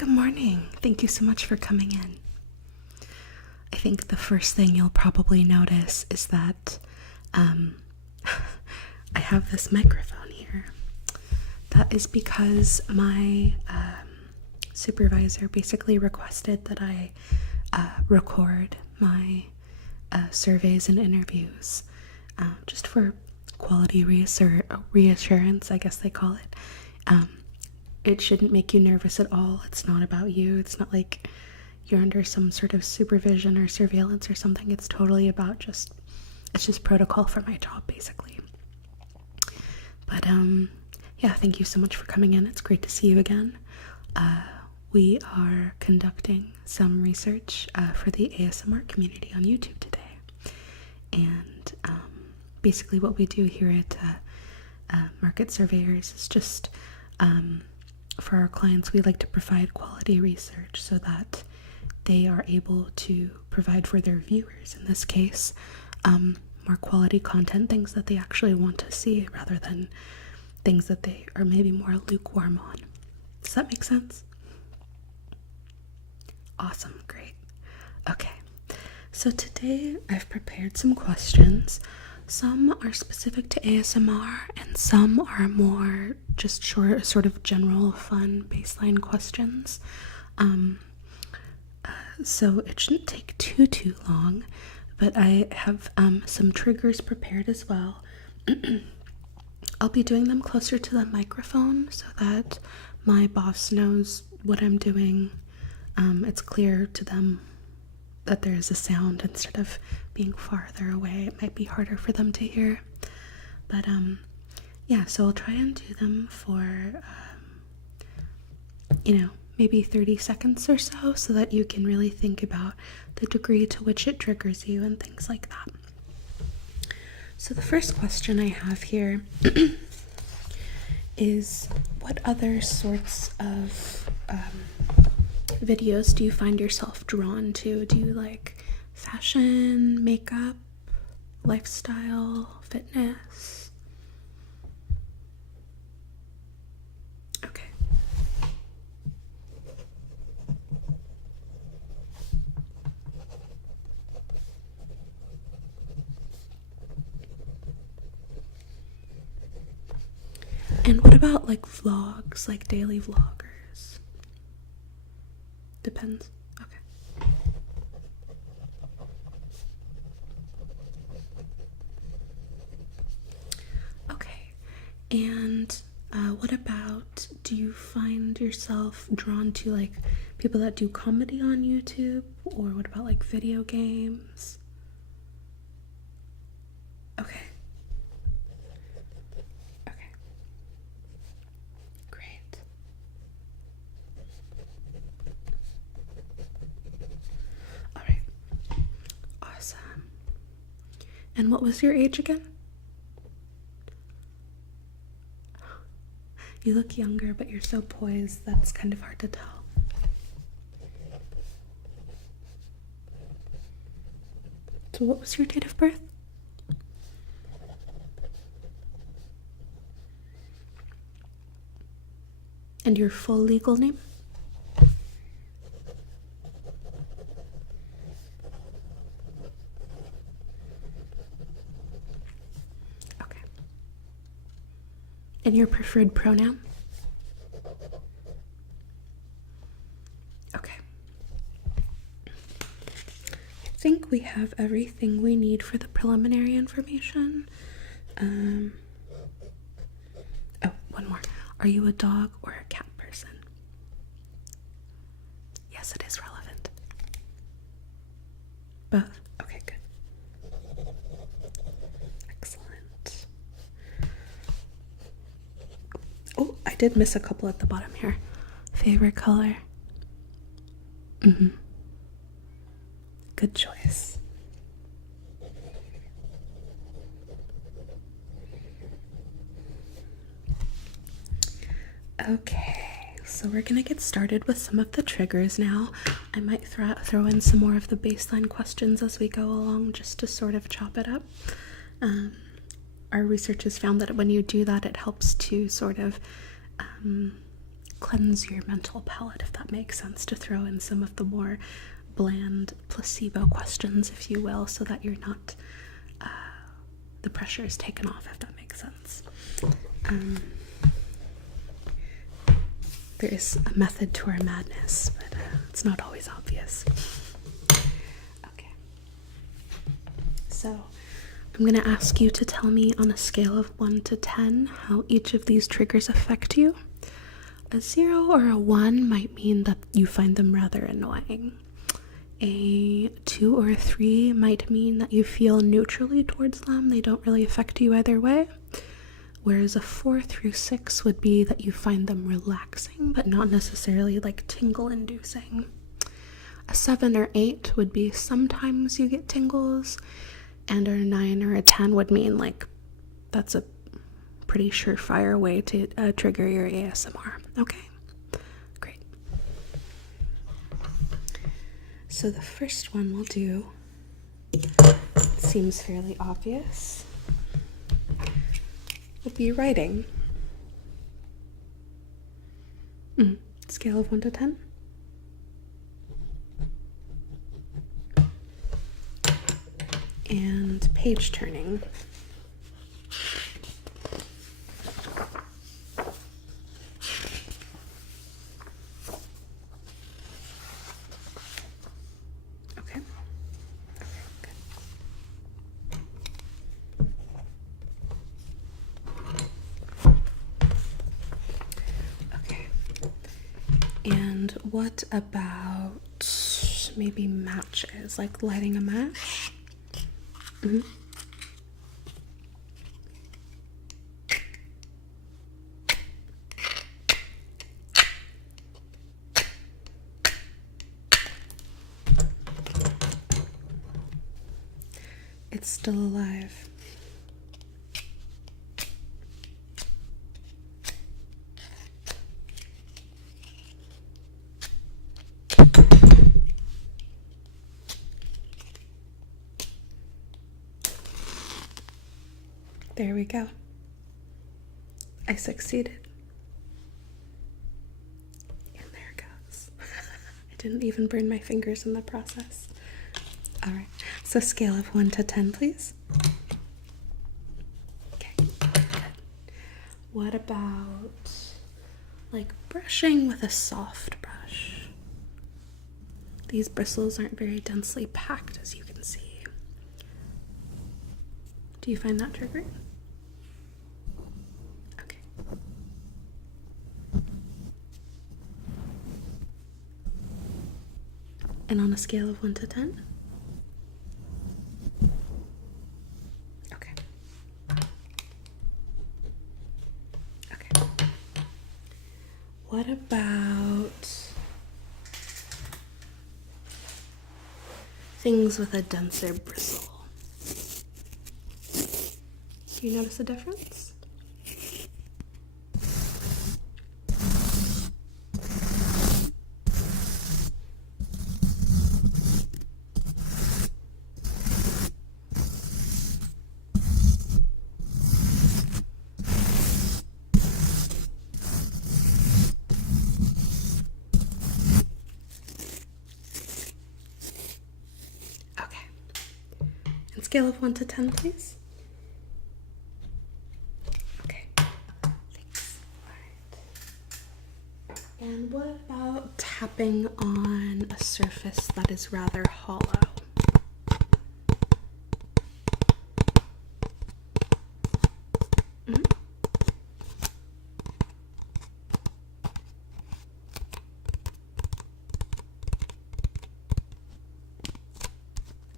Good morning. Thank you so much for coming in. I think the first thing you'll probably notice is that I have this microphone here. That is because my supervisor basically requested that I record my surveys and interviews just for quality reassurance, I guess they call it. It shouldn't make you nervous at all. It's not about you. It's not like you're under some sort of supervision or surveillance or something. It's totally about it's just protocol for my job, basically. But yeah, thank you so much for coming in. It's great to see you again. We are conducting some research for the ASMR community on YouTube today. And basically what we do here at Market Surveyors is just for our clients, we like to provide quality research so that they are able to provide for their viewers, in this case, more quality content, things that they actually want to see rather than things that they are maybe more lukewarm on. Does that make sense? Awesome, great. Okay, so today I've prepared some questions. Some are specific to ASMR and some are more just short, sort of general, fun baseline questions. So it shouldn't take too long, but I have some triggers prepared as well. I'll be doing them closer to the microphone so that my boss knows what I'm doing. It's clear to them that there is a sound instead of being farther away. It might be harder for them to hear. But yeah, so I'll try and do them for maybe 30 seconds or so that you can really think about the degree to which it triggers you and things like that. So the first question I have here is, what other sorts of videos do you find yourself drawn to? Do you like fashion, makeup, lifestyle, fitness? Okay. And what about like vlogs, like daily vloggers? Depends. Okay. Okay. And what about, do you find yourself drawn to like people that do comedy on YouTube? Or what about like video games? Okay. And what was your age again? You look younger, but you're so poised, that's kind of hard to tell. So what was your date of birth? And your full legal name? And your preferred pronoun? Okay. I think we have everything we need for the preliminary information. Oh, one more. Are you a dog or a cat person? Yes, it is relevant. Both? Okay, good. Excellent. Oh, I did miss a couple at the bottom here. Favorite color? Good choice. Okay, so we're gonna get started with some of the triggers now. I might throw in some more of the baseline questions as we go along just to sort of chop it up. Our research has found that when you do that, it helps to sort of cleanse your mental palate, if that makes sense, to throw in some of the more bland placebo questions, if you will, so that you're not, the pressure is taken off, if that makes sense. There is a method to our madness, but it's not always obvious. Okay. So, I'm going to ask you to tell me on a scale of 1 to 10 how each of these triggers affect you. A 0 or a 1 might mean that you find them rather annoying. A 2 or a 3 might mean that you feel neutrally towards them. They don't really affect you either way. Whereas a 4 through 6 would be that you find them relaxing, but not necessarily like tingle-inducing. A 7 or 8 would be sometimes you get tingles, and a 9 or a 10 would mean like that's a pretty surefire way to trigger your ASMR. Okay, great. So the first one we'll do seems fairly obvious. Would be writing. Scale of 1 to 10. And page turning. Okay. Good. Okay. And what about maybe matches, like lighting a match? It's still alive. There we go. I succeeded. And there it goes. I didn't even burn my fingers in the process. All right. So scale of 1 to 10, please. Okay, good. What about like brushing with a soft brush? These bristles aren't very densely packed, as you can see. Do you find that triggering? Okay. And on a scale of 1 to 10? Okay. Okay. What about things with a denser bristle? Do you notice a difference? Okay. And scale of 1 to 10, please. And what about tapping on a surface that is rather hollow?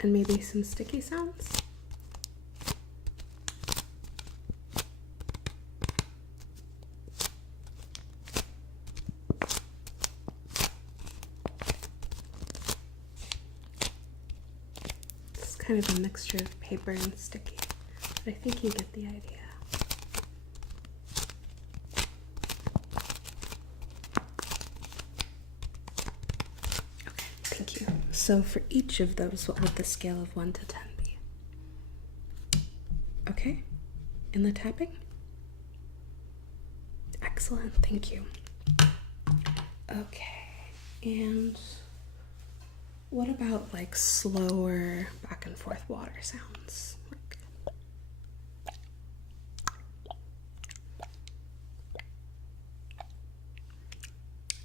And maybe some sticky sounds? Kind of a mixture of paper and sticky, but I think you get the idea. Okay, thank you. So for each of those, what would the scale of 1 to 10 be? Okay, in the tapping? Excellent, thank you. Okay, and what about like slower back and forth water sounds?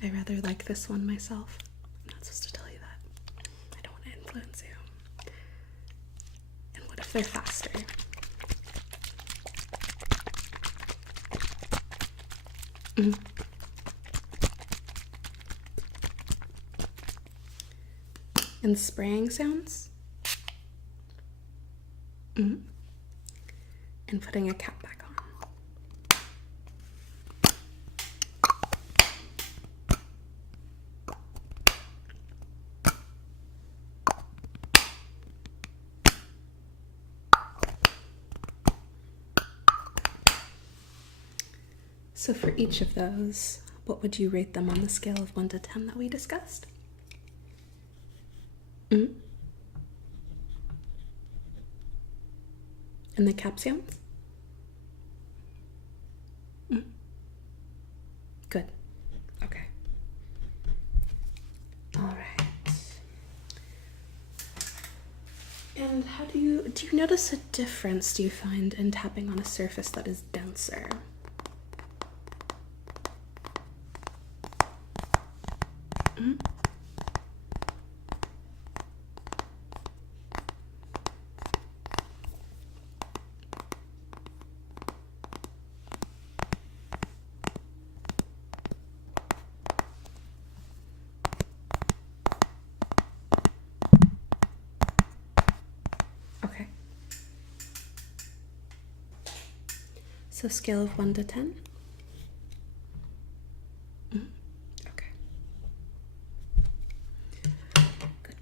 I rather like this one myself. I'm not supposed to tell you that. I don't want to influence you. And what if they're faster? Mm-hmm. And spraying sounds? Mm-hmm. And putting a cap back on. So for each of those, what would you rate them on the scale of 1 to 10 that we discussed? Mm-hmm. And the cap sounds? Mm-hmm. Good. Okay. All right. And how do you notice a difference, do you find, in tapping on a surface that is denser? Mm-hmm. Okay. So scale of 1 to 10? Mm-hmm. Okay. Good.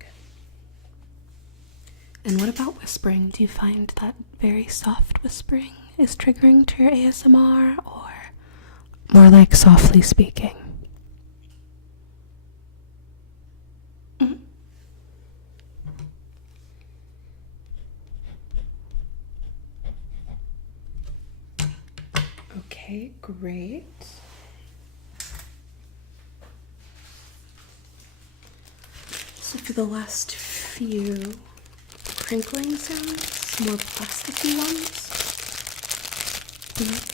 And what about whispering? Do you find that very soft whispering is triggering to your ASMR, or more like softly speaking? Mm-hmm. Okay, great. So for the last few crinkling sounds, more plasticky ones. Mm-hmm.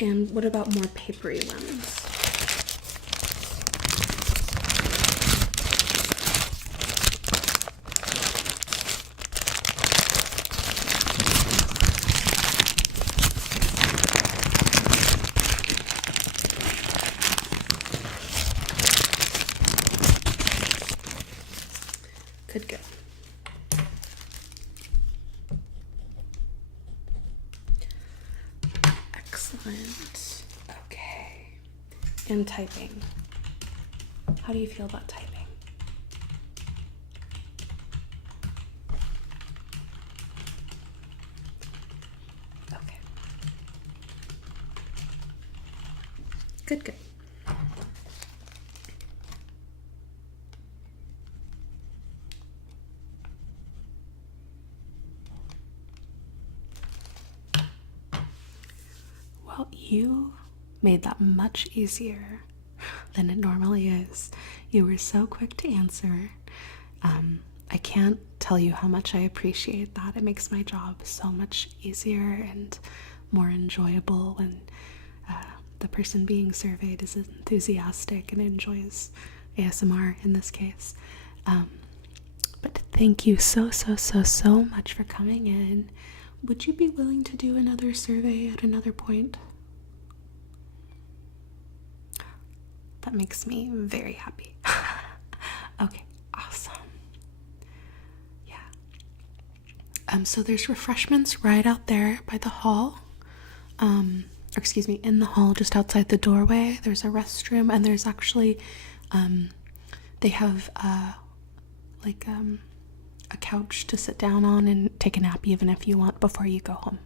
And what about more papery ones? Good. Excellent. Okay. And typing. How do you feel about typing? Okay. Good. Well, you made that much easier than it normally is. You were so quick to answer. I can't tell you how much I appreciate that. It makes my job so much easier and more enjoyable when the person being surveyed is enthusiastic and enjoys ASMR in this case. But thank you so much for coming in. Would you be willing to do another survey at another point? That makes me very happy. Okay, awesome. Yeah. So there's refreshments right out there by the hall. In the hall just outside the doorway. There's a restroom, and there's actually they have a couch to sit down on and take a nap even if you want before you go home.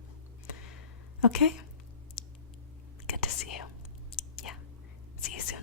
Okay? Good to see you. Yeah. See you soon.